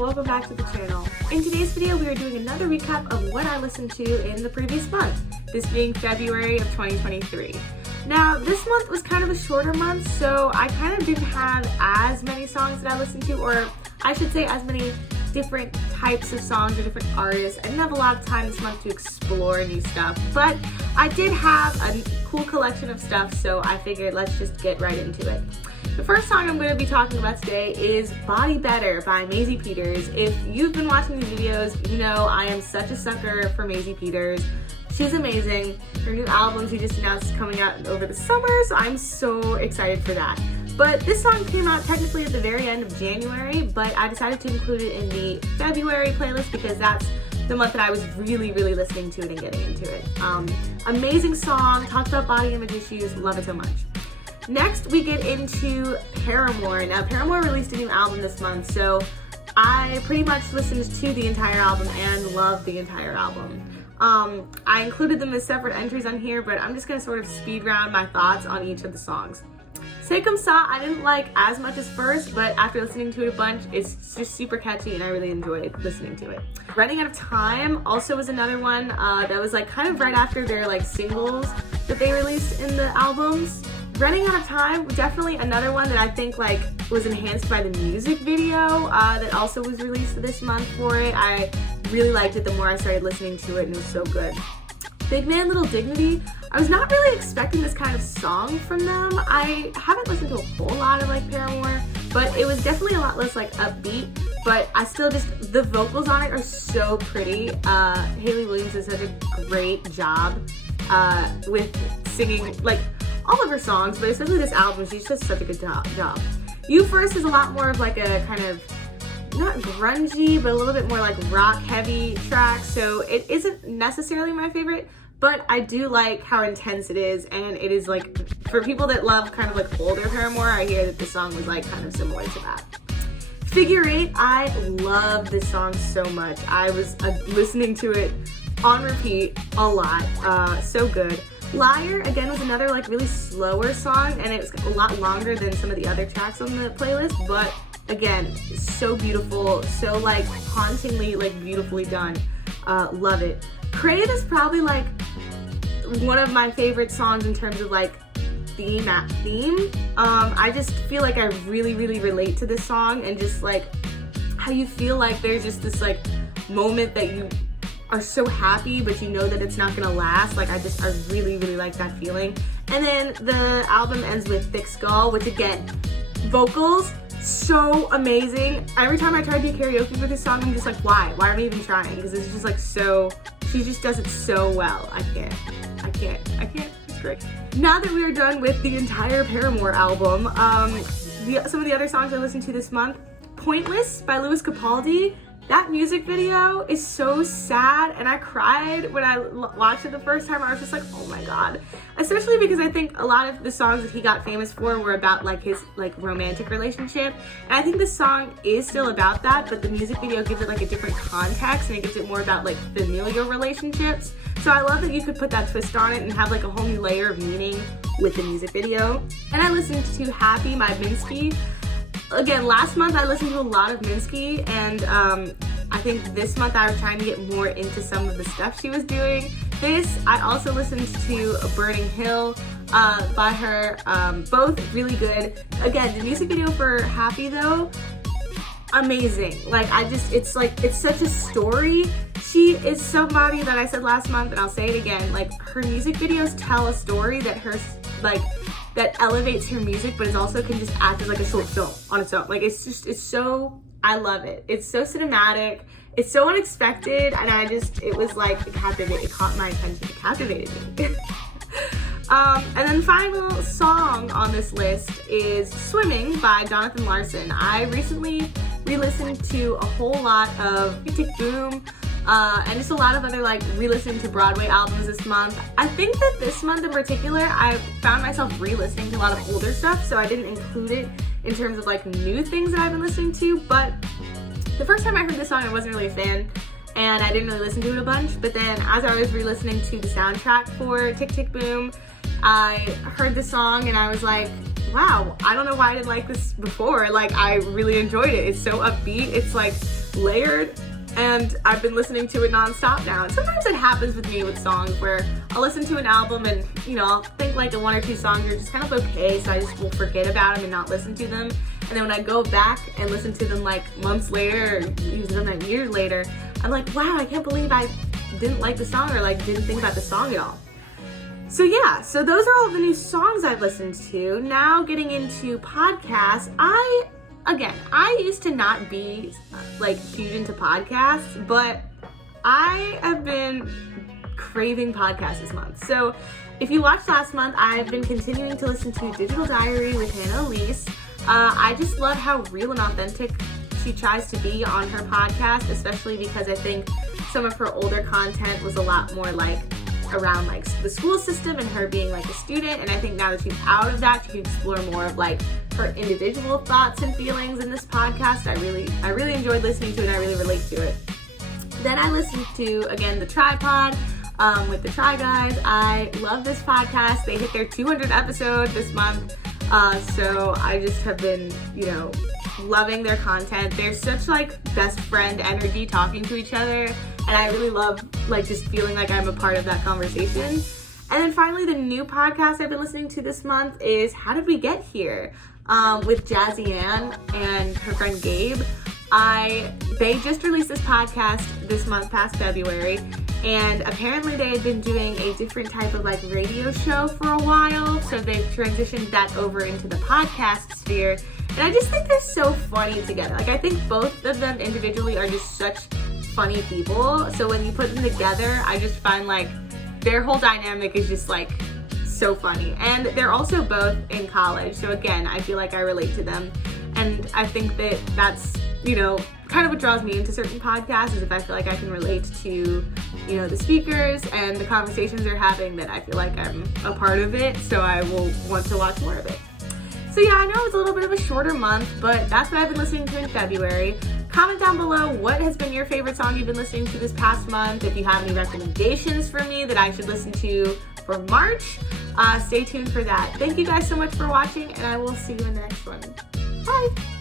welcome back to the channel. In today's video, we are doing another recap of what I listened to in the previous month, this being February of 2023. Now, this month was kind of a shorter month, so I kind of didn't have as many songs that I listened to, or I should say as many different types of songs or different artists. I didn't have a lot of time this month to explore new stuff, but I did have a cool collection of stuff, so I figured let's just get right into it. The first song I'm going to be talking about today is Body Better by Maisie Peters. If you've been watching these videos, you know I am such a sucker for Maisie Peters. She's amazing. Her new album she just announced is coming out over the summer, so I'm so excited for that. But this song came out technically at the very end of January, but I decided to include it in the February playlist because that's the month that I was really listening to it and getting into it. Amazing song, talks about body image issues, love it so much. Next, we get into Paramore. Now, Paramore released a new album this month, so I pretty much listened to the entire album and loved the entire album. I included them as separate entries on here, but I'm just going to sort of speed round my thoughts on each of the songs. C'est Comme Ça, I didn't like as much as first, but after listening to it a bunch, it's just super catchy and I really enjoyed listening to it. Running Out of Time also was another one that was like kind of right after their like singles that they released in the albums. Running Out of Time, definitely another one that I think like was enhanced by the music video that also was released this month for it. I really liked it the more I started listening to it and it was so good. Big Man Little Dignity, I was not really expecting this kind of song from them. I haven't listened to a whole lot of like Paramore, but it was definitely a lot less like upbeat, but I still just, the vocals on it are so pretty. Hayley Williams did such a great job with singing like all of her songs, but especially this album, she's just such a good job. You First is a lot more of like a kind of, not grungy, but a little bit more like rock heavy track, so it isn't necessarily my favorite, but I do like how intense it is, and it is like, for people that love kind of like older Paramore, I hear that this song was like kind of similar to that. Figure Eight, I love this song so much. I was listening to it on repeat a lot, so good. Liar, again, was another like really slower song, and it's a lot longer than some of the other tracks on the playlist, but again, it's so beautiful, so like hauntingly like beautifully done. Love it. Crave is probably like one of my favorite songs in terms of like theme. I just feel like I really really relate to this song, and just like how you feel like there's just this like moment that you are so happy but you know that it's not gonna last. Like I really like that feeling. And then the album ends with Thick Skull, which again, vocals so amazing. Every time I try to do karaoke for this song, I'm just like, why am I even trying? Because it's just like so, she just does it so well. I can't, it's great. Now that we are done with the entire Paramore album, some of the other songs I listened to this month, Pointless by Lewis Capaldi. That music video is so sad, and I cried when I watched it the first time. I was just like, oh my god. Especially because I think a lot of the songs that he got famous for were about like his like romantic relationship. And I think this song is still about that, but the music video gives it like a different context, and it gives it more about like familial relationships. So I love that you could put that twist on it and have like a whole new layer of meaning with the music video. And I listened to Happy by Minsky. Again, last month I listened to a lot of Minsky, and I think this month I was trying to get more into some of the stuff she was doing. I also listened to Burning Hill by her, both really good. Again, the music video for Happy though, amazing. Like it's such a story. She is somebody that I said last month, and I'll say it again, like her music videos tell a story that that elevates her music, but it also can just act as like a short film on its own. Like it's so, I love it. It's so cinematic, it's so unexpected, and it was like, it caught my attention, it captivated me. And then final song on this list is Swimming by Jonathan Larson. I recently re-listened to a whole lot of Tick Tick Boom, and just a lot of other like re-listening to Broadway albums this month. I think that this month in particular, I found myself re-listening to a lot of older stuff, so I didn't include it in terms of like new things that I've been listening to, but the first time I heard this song, I wasn't really a fan, and I didn't really listen to it a bunch, but then as I was re-listening to the soundtrack for Tick Tick Boom, I heard the song and I was like, wow, I don't know why I didn't like this before. Like, I really enjoyed it. It's so upbeat. It's like layered, and I've been listening to it nonstop now. And sometimes it happens with me with songs where I'll listen to an album and, I'll think like the one or two songs are just kind of okay, so I just will forget about them and not listen to them. And then when I go back and listen to them like months later, or even sometimes years later, I'm like, wow, I can't believe I didn't like the song or like didn't think about the song at all. So yeah, so those are all of the new songs I've listened to. Now getting into podcasts, I used to not be like huge into podcasts, but I have been craving podcasts this month. So if you watched last month, I've been continuing to listen to Digital Diary with Hannah Elise. I just love how real and authentic she tries to be on her podcast, especially because I think some of her older content was a lot more like around like the school system and her being like a student, and I think now that she's out of that, she can explore more of like her individual thoughts and feelings in this podcast. I really enjoyed listening to it, and I really relate to it. Then I listened to, again, The Tripod with the Try Guys. I love this podcast. They hit their 200th episode this month, so I just have been, loving their content. They're such like best friend energy talking to each other, and I really love like just feeling like I'm a part of that conversation. And then finally, the new podcast I've been listening to this month is How Did We Get Here with Jazzy Ann and her friend Gabe. They just released this podcast this month, past February, and apparently they had been doing a different type of like radio show for a while, so they've transitioned that over into the podcast sphere. And I just think they're so funny together. Like, I think both of them individually are just such funny people. So when you put them together, I just find like their whole dynamic is just like so funny. And they're also both in college. So again, I feel like I relate to them. And I think that that's, kind of what draws me into certain podcasts, is if I feel like I can relate to, the speakers and the conversations they're having, that I feel like I'm a part of it. So I will want to watch more of it. So yeah, I know it's a little bit of a shorter month, but that's what I've been listening to in February. Comment down below what has been your favorite song you've been listening to this past month. If you have any recommendations for me that I should listen to for March, stay tuned for that. Thank you guys so much for watching, and I will see you in the next one. Bye!